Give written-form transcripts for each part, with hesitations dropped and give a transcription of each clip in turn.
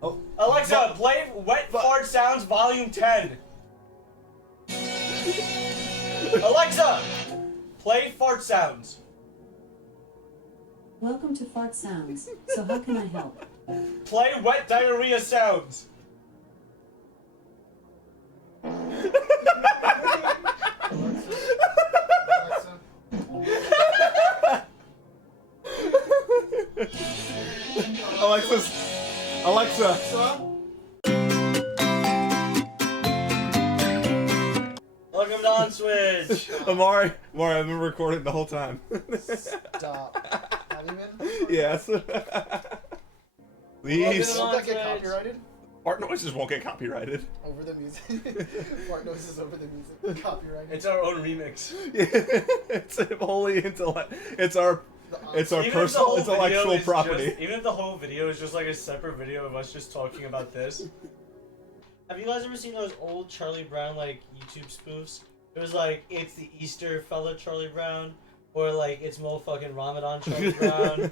Oh. Alexa, play Wet Fart Sounds Volume 10. Alexa, play fart sounds. Welcome to Fart Sounds. So how can I help? Play wet diarrhea sounds. Alexa. Welcome to OnSwitch. Amari, I've been recording the whole time. Stop. Have you been? Yes. Please. Won't that get copyrighted? Fart noises won't get copyrighted. Over the music. Fart noises over the music. Copyrighted. It's our own remix. It's only intellect. It's our personal intellectual property. Even if the whole video is just like a separate video of us just talking about this. Have you guys ever seen those old Charlie Brown like YouTube spoofs? It was like, it's the Easter fella Charlie Brown, or like it's motherfucking Ramadan Charlie Brown.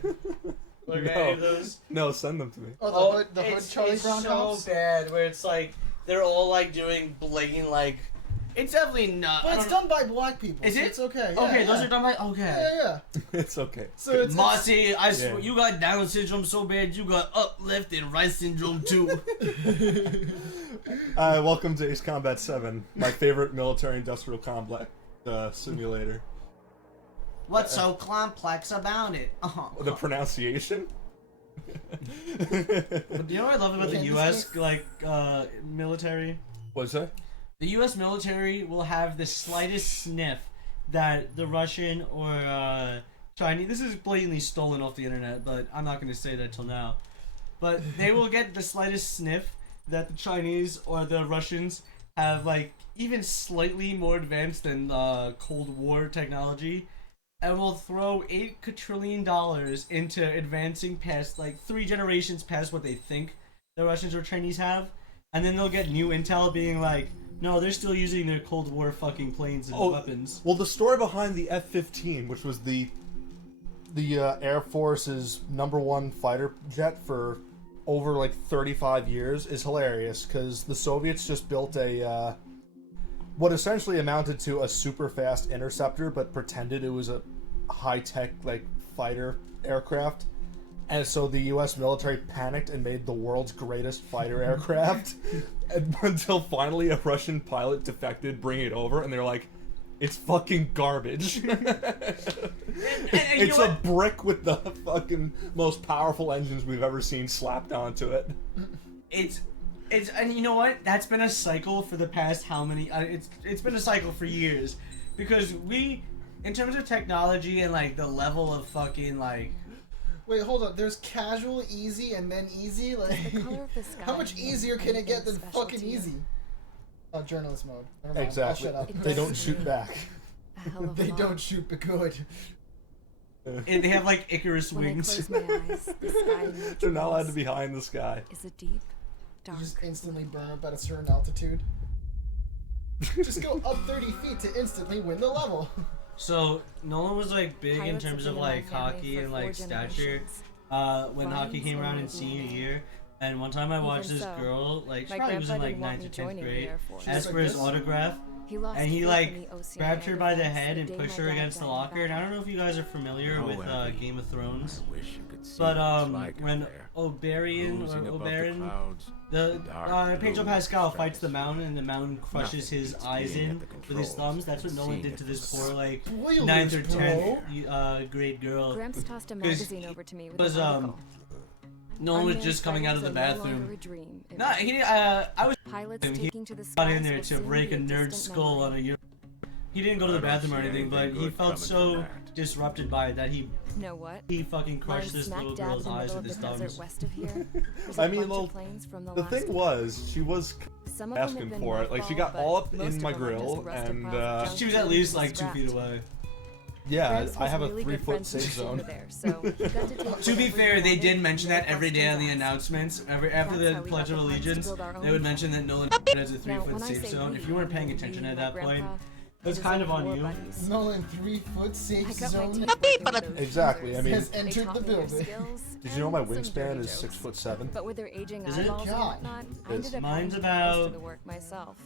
Like any of those? No, send them to me. Oh, the hood Charlie Brown so cops? bad where it's like they're all like doing blatant like. It's definitely not. But it's done by black people. Is so it? It's okay. Okay, Yeah, those yeah. are done by. Okay. Yeah. It's okay. So it's Marcy, I swear, Yeah. you got Down syndrome so bad, you got uplift and Rice syndrome too. Welcome to Ace Combat 7, my favorite military-industrial complex simulator. What's so complex about it? The pronunciation? You know what I love about the U.S. Military? What's that? The U.S. military will have the slightest sniff that the Russian or Chinese. This is blatantly stolen off the internet, but I'm not going to say that till now. But they will get the slightest sniff that the Chinese or the Russians have, like, even slightly more advanced than Cold War technology, and will throw $8 quadrillion into advancing past, like, 3 generations past what they think the Russians or Chinese have, and then they'll get new intel being like, no, they're still using their Cold War fucking planes and weapons. Well, the story behind the F-15, which was the Air Force's #1 fighter jet for over like 35 years, is hilarious because the Soviets just built a what essentially amounted to a super fast interceptor, but pretended it was a high-tech like fighter aircraft. And so the U.S. military panicked and made the world's greatest fighter aircraft until finally a Russian pilot defected, bringing it over, and they're like, it's fucking garbage. It's a brick with the fucking most powerful engines we've ever seen slapped onto it. It's and you know what? That's been a cycle for the past how many? It's been a cycle for years, because we, in terms of technology and like the level of fucking like. Wait, hold on. There's casual, easy, and then easy? Like, The color of the sky how much easier can it get than special fucking to you? easy? Oh, journalist mode. Never mind. Exactly. I'll shut up. They don't shoot back. A hell of a They lot. don't shoot, but good. And they have like Icarus When I wings. close my eyes, the sky in which They're not allowed to was be high in the sky. is a deep, You dark. just instantly burn up at a certain altitude. Just go up 30 feet to instantly win the level. So Nolan was like big in Pilots terms have of been in like my family hockey for and 4 like stature. generations. When hockey came around in senior year, and one time I watched Even this so, girl, like she my probably was in grandpa like didn't want 9th me or 10th joining the grade, Air Force. asked like for his this? autograph, He lost and he faith like in the ocean grabbed her by the defense head and day pushed my her dad against the died in locker. And I battle. don't know if you guys are familiar with Game of Thrones, wish you could see but what it's like when out there. Oberyn Losing or above the Oberyn, clouds, the dark Pedro blue Pascal fights the stratosphere. mountain, and the mountain crushes Nothing his beats eyes being in at the with his controls thumbs. That's what and Nolan seeing did it to from this the poor side. like Spoilers, 9th or bro. 10th grade girl. Gramps tossed a 'Cause magazine over to me with was, an article. Nolan was Unmanned just coming out of the fighters are no longer bathroom. a dream. It No, was he I was pilots he taking to the got in skies there will to soon break be a nerd distant skull on memory. a. He didn't go to the I don't bathroom or see anything, but anything he good felt coming so from that. disrupted by it that he Know what? fucking crushed Lying this smack little dab girl's in the eyes middle with of his the desert thumbs. west of here. There's I a mean, bunch well, of planes from the The last thing was, she was Some of them have asking been for it. Like, she mothballed, got but all up most in of my them are just grill, rusted and piles of junk She was at least like 2 scrapped. feet away. yeah, Gramps I was have a really 3 good foot friends with safe the shooter zone. there, so he got to take To be whatever fair, he they wanted, did mention that no every day on the questions asked. announcements. After That's the how we Pledge got of the funds to Allegiance, build our they own would mention that Nolan has a 3 Now, foot when I safe say zone. we, If you weren't paying I mean attention me, at my that point, grandpa, That's kind of on you. Nolan, 3 foot safe I got my zone teeth working with those Exactly, users. I mean- has They entered taught the me their building. skills Did you know my and some wingspan dirty is jokes. 6'7"? But with their aging Is it? eyeballs and God. whatnot, I It's- ended up Mine's having to do most about- of the work myself.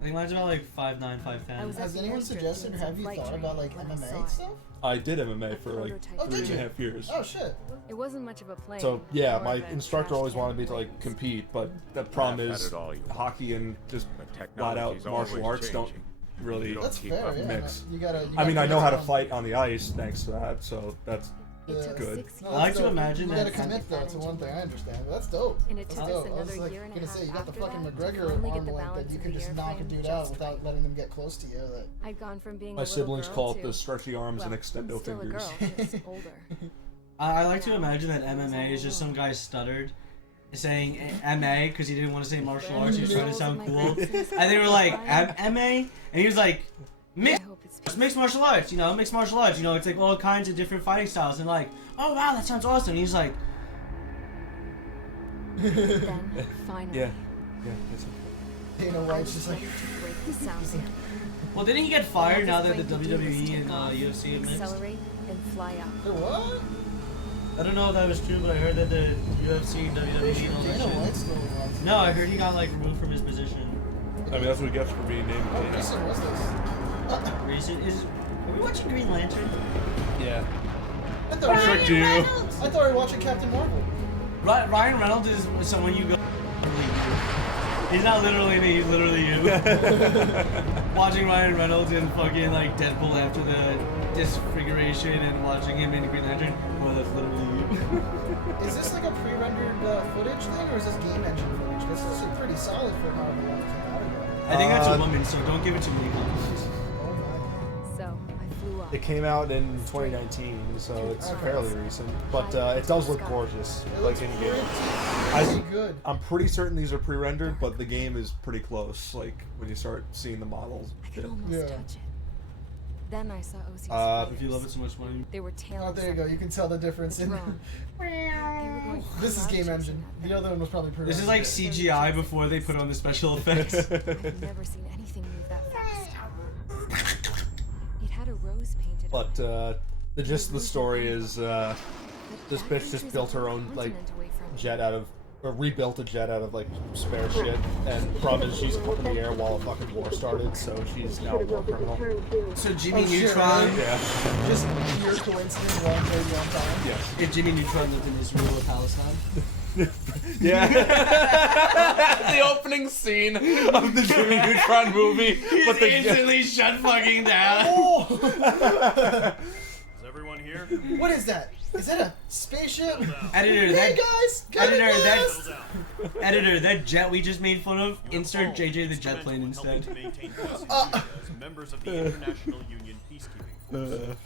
I think mine's about like 5'9", I 5'10". was Has at the anyone airstrip suggested or doing have some you flight thought about like training when I saw MMA it. stuff? I did MMA A for like prototype Oh, did you? 3.5 years. Oh shit. It wasn't much of a plane. So yeah, more my of a instructor trash always can wanted me of to like brains. compete, but the problem Laugh at is it all you want. hockey and just But flat out technology's martial always arts don't changing. really. You don't That's keep fair, up. yeah. mix. You gotta. I mean, I know how to around. fight on the ice thanks to that, so that's It took good. 6 No, I like that's to dope. imagine you that- gotta commit though to one thing. I understand. But that's dope. And it That's took dope. us I was another like year and a gonna half say you got the after fucking that to McGregor finally get arm the like that. balance You of can the just knock a airframe dude just out without letting them get close to you. That I'd gone from being My a little siblings girl call it to, the stretchy arms and well, extendo still fingers. A girl, just older. I like to imagine that MMA is just some guy stuttered, saying MA because he didn't want to say martial arts. He was trying to sound cool, and they were like MA, and he was like I mixed. hope it's Mixed martial arts, you know, mixed martial arts, you know, it's like all kinds of different fighting styles, and like, oh wow, that sounds awesome. And he's like, Then, finally, Yeah, yeah. It's Dana I White's was just ready like. to break the sound band. well, didn't he get fired now that the Just waiting to do this WWE and takeoff, UFC have mixed? accelerate and fly out. What? I don't know if that was true, but I heard that the UFC and WWE and all that Dana White shit. still wants. No, I heard he got like removed from his position. I mean, that's what he gets for being named How Dana. recent was this? Recent is. Are we watching Green Lantern? Yeah. I thought we Sure were, do. I thought we were watching Captain Marvel. Ryan Reynolds is someone you go. He's not literally me, he's literally you. Watching Ryan Reynolds in fucking like Deadpool after the disfiguration and watching him in Green Lantern, well, that's literally you. Is this like a pre-rendered footage thing, or is this game engine footage? This is pretty solid for however long it came out ago. I think that's a woman, so don't give it too many compliments. Oh my. So, I flew up. It came out in 2019, so it's Okay. fairly recent. But it does look gorgeous, It like looks in pretty, game. pretty good. I'm pretty certain these are pre-rendered, but the game is pretty close. Like when you start seeing the models. I could almost Yeah. touch it. Then I saw OC's If fighters. you love it so much, why don't you? They were tailing Oh, there you go. You can tell the difference in. Drone. They were going This is wild game chasing engine. that The other one was probably pre-rendered. This is like CGI before they put on the special effects. thing. I've never seen anything move that fast. It had a rose painted on But it. the gist of the story is But this that bitch just country's built a her whole own like continent away from jet out of, or rebuilt a jet out of like spare shit. And the problem is she's up in the air while a fucking war started, so she's now a war criminal. So Jimmy Oh, shit, Neutron, really? Yeah. Just pure coincidence, wrong place, wrong time. Yes. if Jimmy Neutron lived in Israel or Palestine. Yeah. The opening scene of the Jimmy Neutron movie. He's instantly shut fucking down. Oh! Is everyone here? What is that? Is that a spaceship? Editor, Hey that guys, got editor, it that's last! editor, that jet we just made fun of. Insert JJ the jet plane instead. Members of the International Union Peacekeeping.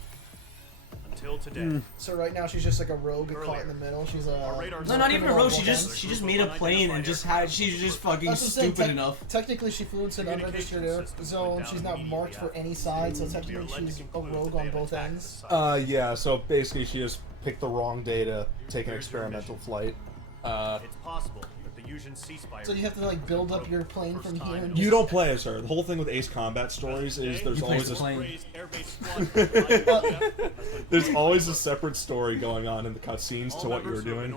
Until today. So right now she's just like a rogue caught in the middle. She's a No, not even a row. She just made a plane and just had. She's just fucking That's what I'm saying, stupid enough. Technically, she flew into an unregistered air zone. She's not marked for any side, so technically she's a rogue on both ends. Yeah, so basically she just picked the wrong day to take an experimental flight. It's possible that the Union ceasefire. So you have to like build up your plane from here. And You don't play as her. The whole thing with Ace Combat stories is there's You play always as a a plane. there's always a separate story going on in the cutscenes to what you're doing.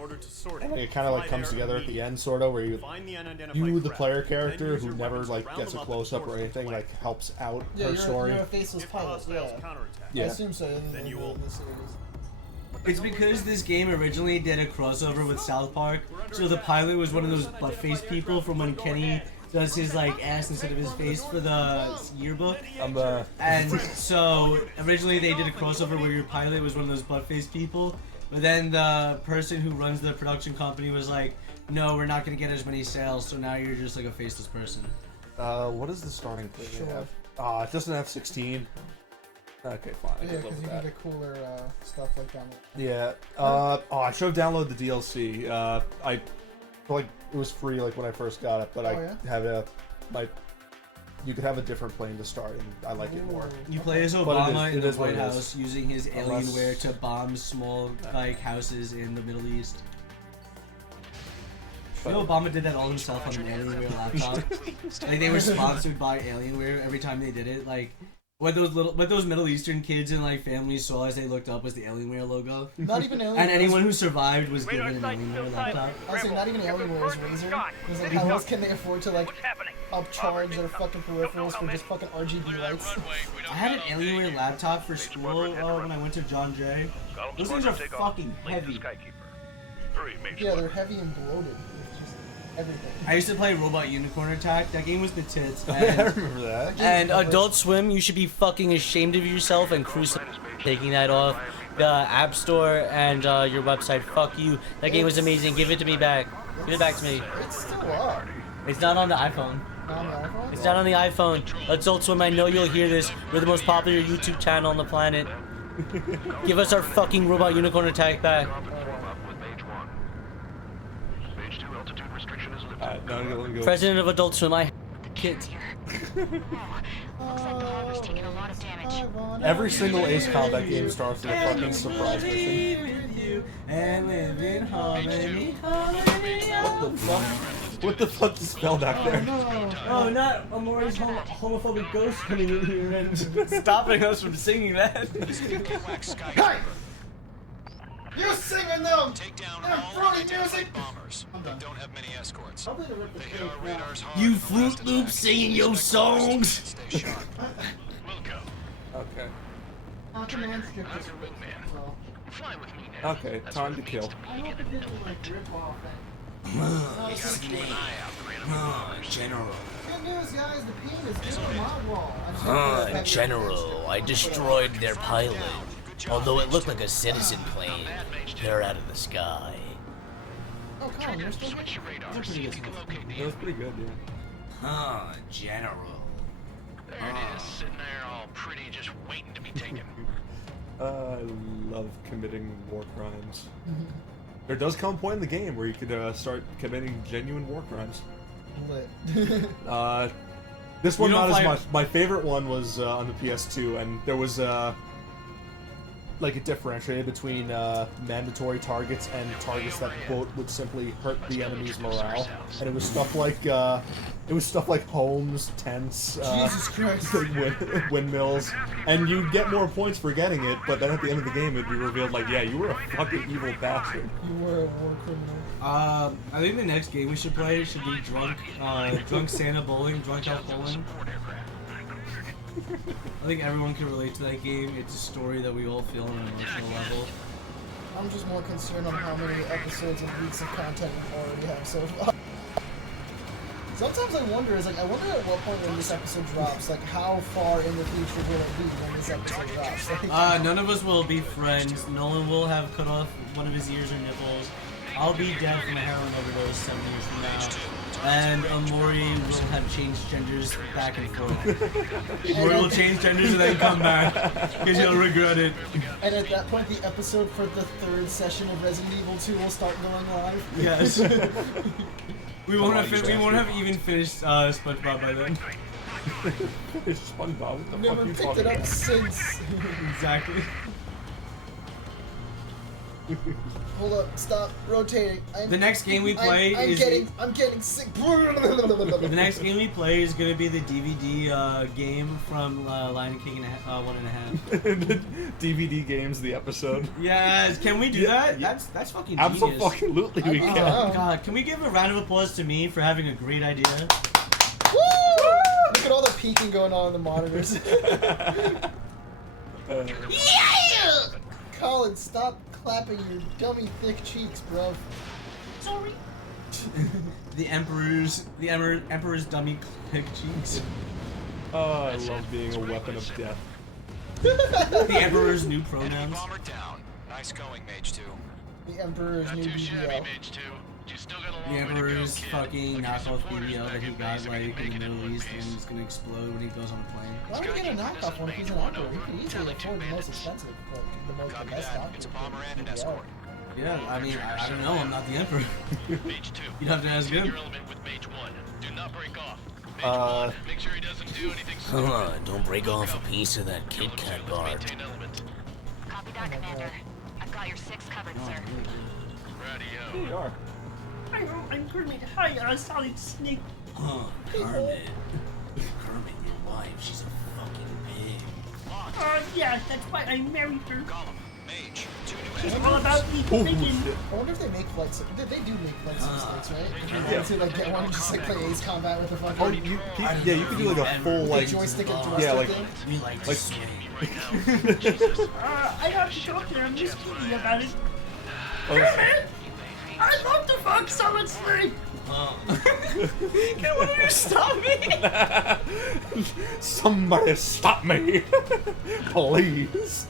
And it kind of like comes together at the end, sort of, where you, the player character who never like gets a close up or anything, like helps out yeah, her you're, story. you're a faceless pilot. Yeah. I Yeah. assume so. In you the, will- the series. It's because this game originally did a crossover with South Park, so the pilot was one of those butt-faced people from when Kenny does his like ass instead of his face for the yearbook. And so originally they did a crossover where your pilot was one of those butt-faced people, but then the person who runs the production company was like, no, we're not gonna get as many sales, so now you're just like a faceless person. What is the starting thing they have? It doesn't have 16. Okay, fine. I Yeah, can live because with you can that. get cooler stuff like that. Yeah. I should have downloaded the DLC. I feel like it was free like when I first got it, but Oh, I yeah? have a like you could have a different plane to start, and I like it more. You play as But Obama in it the is what White it is. House using his Unless- Alienware to bomb small like houses in the Middle East. You know, Obama did that all himself on an Alienware laptop. Like they were sponsored by Alienware every time they did it. Like what those Middle Eastern kids and like families saw as they looked up was the Alienware logo. Not even Alienware. And anyone who survived was given an Alienware laptop. Honestly, not even Alienware was Razer. Because like, how else can they afford to like upcharge their fucking peripherals for just fucking RGB lights? I had an Alienware laptop for school when I went to John Jay. Those things are fucking heavy. Yeah, they're heavy and bloated. It's just everything. I used to play Robot Unicorn Attack. That game was the tits. I remember that. And Adult Swim, you should be fucking ashamed of yourself and Cruise taking that off the App Store and your website. Fuck you. That game was amazing. Give it to me back. Give it back to me. It's still up. It's not on the iPhone. Not on the iPhone? It's not on the iPhone. Adult Swim, I know you'll hear this. We're the most popular YouTube channel on the planet. Give us our fucking Robot Unicorn Attack back. President of Adult Swim, I kids. Every single Ace Combat game starts with a fucking surprise mission. And live in harmony. What the fuck? What the fuck is spelled out there? Oh, not Amori's homophobic ghost coming in here and stopping us from singing that. Hey! You singing them! Take down They're all fruity identified music! bombers. I'm done. Don't have many escorts. I'm gonna rip the They hit cake our now. radars hard. You in the last Fruit Loops attack. singing your songs. Stay sharp. We'll go. Okay. How can I skip this? Well, Fly with me now. Okay, time to kill. I hope it didn't like rip off that. General. Good news, guys. The pain is doing my wall. I just have to- General, I destroyed their pilot. Although it looked like a citizen plane, they're out of the sky. Oh, Colin, you're still good? Radars. See if you can locate the That was pretty good, yeah. General. There it is, sitting there all pretty, just waiting to be taken. I love committing war crimes. There does come a point in the game where you could start committing genuine war crimes. Lit. This one You don't not as play- much. My favorite one was on the PS2, and there was like a differentiator between mandatory targets and targets that quote would simply hurt the enemy's morale, and it was stuff like homes, tents, Jesus Christ. like windmills, and you'd get more points for getting it. But then at the end of the game, it'd be revealed like, yeah, you were a fucking evil bastard. You were a war criminal. I think the next game we should play should be Drunk Santa Bowling, Drunk Elf Bowling. I think everyone can relate to that game. It's a story that we all feel on an emotional level. I'm just more concerned on how many episodes and weeks of content we already have so far. Sometimes I wonder at what point when this episode drops, like how far in the future will it be when this episode drops? Like, None of us will be friends. Nolan will have cut off one of his ears or nipples. I'll be dead from a heroin overdose 7 years from now. And Amori will have changed genders back and forth. Amori will change genders and then come back. Because he'll regret it. and at that point, the episode for the third session of Resident Evil 2 will start going live. Yes. We won't have even finished SpongeBob by then. It's SpongeBob. What the Never fuck you picked talking it up about? since. Exactly. Hold up, stop rotating. The next game we play I'm getting sick. The next game we play is gonna be the DVD game from Lion King and 1.5. DVD games, the episode. Yes, can we do that? yeah. That's fucking genius. Absolutely, we Oh, can. wow. God, can we give a round of applause to me for having a great idea? Woo! Look at all the peeking going on in the monitors. Colin, stop clapping your dummy thick cheeks, bro. Sorry. The Emperor's dummy click cheeks. Oh, I love being a weapon of death. The Emperor's new Enemy pronouns. bomber down. Nice going, Mage 2. The Emperor's new BBL. Mage 2. You still got a The long way to go, Emperor's kid. fucking Look at knockoff some quarters BBL back that he in got base, like in making the it in Middle one East and piece. it's gonna explode when he goes on a plane. Why would we get a knockoff one if he's an Emperor? He could easily afford the most expensive, the Copy best that. doctor. It's a bomber and an BBL. escort. Yeah, I mean, I don't know. I'm not the Emperor. Mage 2. You'd have to ask him. Your element with Mage 1. Do not break off. Mage Uh, 1. Make sure he doesn't do anything Come stupid. on, don't break off a piece of that Kit Kat bar. Maintain element. Copy that, Commander. I've got your 6 covered, sir. Here Radio. you are. Hi, I'm Kermit. Hi, Solid Snake. Huh, Kermit. Kermit, your wife, she's a fucking pig. Yeah, that's why I married her. Gollum, Mage, two new She's enemies. all about me Oh, bacon. shit. I wonder if they make flight sim. They do make flight sim sticks, right? If you Yeah. wanted to like get one and just like play Ace Combat with the fucking Oh, you could do like a full like joystick and thrust yeah, like thing. We like to Like- swing. Right now. Jesus. I have to talk to him. I'm just kidding about it. oh, Kermit! I'd love to fuck Solid Snake! Can one of you stop me? somebody stop me, please.